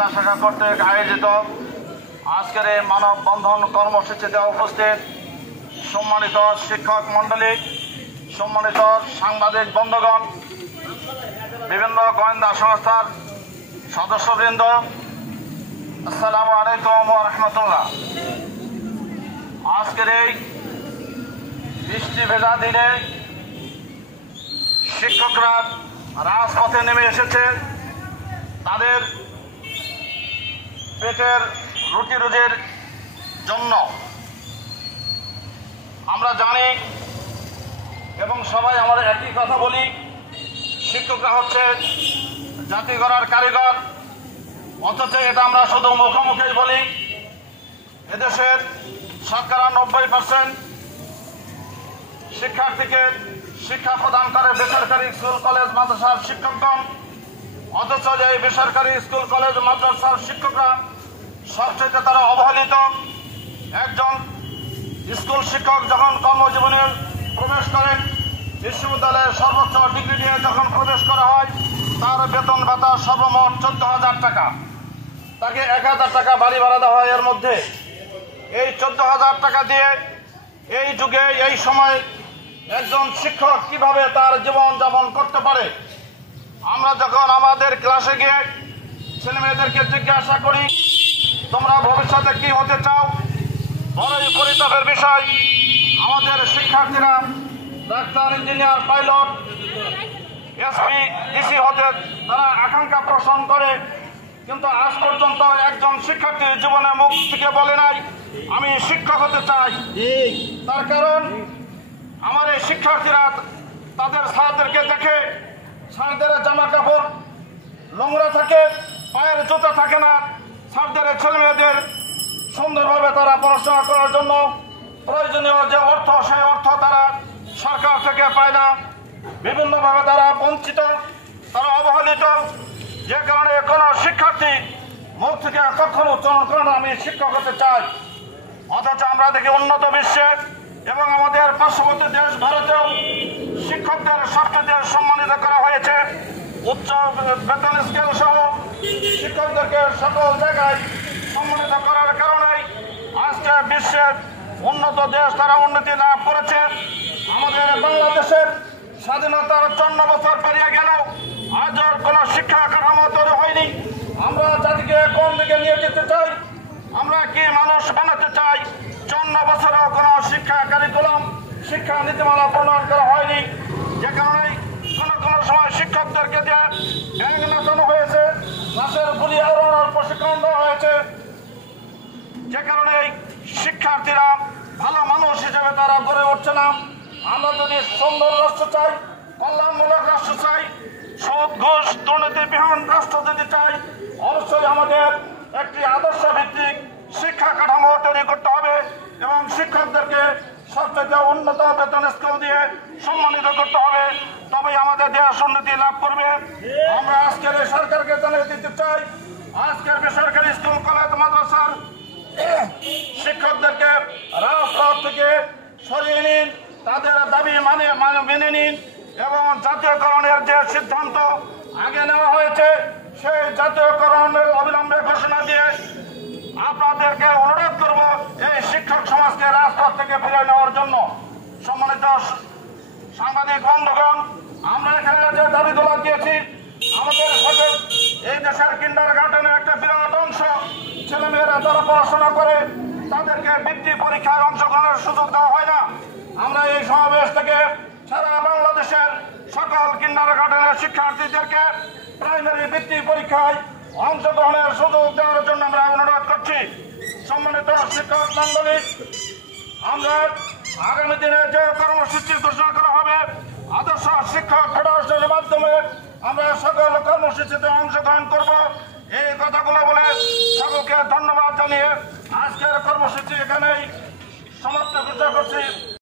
জেলা শাখা কর্তৃক আয়োজিত আজকের এই মানববন্ধন কর্মসূচিতে উপস্থিত সম্মানিত শিক্ষক মণ্ডলী, সম্মানিত সাংবাদিক বন্ধুগণ, বিভিন্ন গোয়েন্দা সংস্থার সদস্যবৃন্দ, আসসালামু আলাইকুম ওয়া রাহমাতুল্লাহ। আজকের এই বৃষ্টি ভেজা দিনে শিক্ষকরা রাজপথে নেমে এসেছে তাদের পেটের রুটি রুজির জন্য। আমরা জানি এবং সবাই আমরা একই কথা বলি, শিক্ষকরা হচ্ছে জাতি গড়ার কারিগর। অথচ এটা আমরা শুধু মুখোমুখি বলি। এদেশের শতকরা 90% শিক্ষার্থীকে শিক্ষা প্রদান করে বেসরকারি স্কুল কলেজ মাদ্রাসার শিক্ষকগণ। অথচ এই বেসরকারি স্কুল কলেজ মাদ্রাসার শিক্ষকরা সবচেয়ে তারা অবহেলিত। একজন স্কুল শিক্ষক যখন কর্মজীবনে প্রবেশ করেন, বিশ্ববিদ্যালয়ের সর্বোচ্চ ডিগ্রি নিয়ে যখন প্রবেশ করা হয়, তার বেতন ভাতা সর্বমোট 14,000 টাকা। তাকে 1,000 টাকা বাড়ি ভাড়া দেওয়া হয়। এর মধ্যে এই 14,000 টাকা দিয়ে এই যুগে এই সময় একজন শিক্ষক কিভাবে তার জীবন যাপন করতে পারে? আমরা যখন আমাদের ক্লাসে গিয়ে ছেলেমেয়েদেরকে জিজ্ঞাসা করি, তোমরা ভবিষ্যতে কি হতে চাও? বড়ই পরিতাপের বিষয়, আমাদের শিক্ষার্থীরা doctor, engineer, pilot, SP, DC হতে তারা আকাঙ্ক্ষা পোষণ করে, কিন্তু আজ পর্যন্ত একজন শিক্ষার্থীর জীবনে মুখ থেকে বলে নাই আমি শিক্ষক হতে চাই। তার কারণ আমার এই শিক্ষার্থীরা তাদের স্যারদেরকে দেখে, স্যারদের জামা কাপড় নোংরা থাকে, পায়ের জুতা থাকে না। স্যারদের ছেলেমেয়েদের সুন্দরভাবে তারা পড়াশোনা করার জন্য প্রয়োজনীয় যে অর্থ, সেই অর্থ তারা সরকার থেকে পায় না। বিভিন্নভাবে তারা বঞ্চিত, তারা অবহেলিত। যে কারণে কোনো শিক্ষার্থী মুখ থেকে কখনো উচ্চারণ করে না আমি শিক্ষক হতে চাই। অথচ আমরা দেখি উন্নত বিশ্বে এবং আমাদের পার্শ্ববর্তী দেশ ভারতেও শিক্ষকদের সবচেয়ে সম্মানিত করা হয়েছে। উচ্চ বেতন স্কেল সহ শিক্ষকদেরকে সকল জায়গায় সম্মানিত করার কারণেই আজকে বিশ্বের উন্নত দেশ তারা উন্নতি লাভ করেছে। আমাদের বাংলাদেশের স্বাধীনতার 54 বছর পেরিয়ে গেলেও আজও কোনো শিক্ষা কাঠামো তৈরি হয়নি। আমরা জাতিকে কোন দিকে নিয়ে যেতে চাই? আমরা কি মানুষ বানাতে চাই? 54 বছরেও কোনো শিক্ষা কারিকুলাম, শিক্ষা নীতিমালা প্রণয়ন করা হয়নি। যে কারণে কোনো সময় শিক্ষকদেরকে দিয়ে ব্যাংক নাচানো হয়েছে, মাসের গুলি আওড়ানোর প্রশিক্ষণ দেওয়া হয়েছে। যে কারণে শিক্ষার্থীরা ভালো মানুষ হিসেবে তারা গড়ে উঠছে না। আমরা যদি সুন্দর রাষ্ট্র চাই, কল্যাণমূলক রাষ্ট্র চাই, সুদ ঘুষ দুর্নীতিবিহীন রাষ্ট্র যদি চাই, অবশ্যই আমাদের একটি আদর্শ ভিত্তিক শিক্ষা কাঠামো তৈরি করতে হবে এবং শিক্ষকদেরকে সবচেয়ে উন্নত বেতন স্কেল দিয়ে সম্মানিত করতে হবে। তবেই আমাদের দেশ উন্নতি লাভ করবে। আমরা আজকের এই সরকারকে জানিয়ে দিতে চাই, আজকের বেসরকারি স্কুল কলেজ মাদ্রাসার শিক্ষকদেরকে রাজপথ থেকে সরিয়ে নিন, তাদের দাবি মেনে নিন এবং জাতীয়করণের যে সিদ্ধান্ত আগে নেওয়া হয়েছে সেই জাতীয়করণের অবিলম্বে ঘোষণা দিয়ে আপনাদেরকে অনুরোধ করব এই শিক্ষক সমাজকে রাজপথ থেকে ফিরে নেওয়ার জন্য। সম্মানিত সাংবাদিক বন্ধুগণ, আমরা এখানে যে দাবি তোলা দিয়েছি, আমাদের সাথে এই দেশের কিন্ডারগার্টেনের একটা বিরাট অংশ ছেলেমেয়েরা যারা পড়াশোনা করে তাদেরকে বৃত্তি পরীক্ষায় অংশগ্রহণের সুযোগ দেওয়া হয় না। আমরা এই সমাবেশ থেকে সারা বাংলাদেশের সকল কিন্ডারগার্টেনের শিক্ষার্থীদেরকে প্রাইমারি বৃত্তি পরীক্ষায় অংশগ্রহণের সুযোগ দেওয়ার জন্য আমরা অনুরোধ করছি। সম্মানিত শিক্ষক মণ্ডলী, আমরা আগামী দিনে যে কর্মসূচি ঘোষণা করা হবে, আদর্শ শিক্ষক ফেডারেশনের মাধ্যমে আমরা সকল কর্মসূচিতে অংশগ্রহণ করব। এই কথাগুলো বলে সকলকে ধন্যবাদ জানিয়ে আজকের কর্মসূচি এখানেই সমাপ্ত করছি।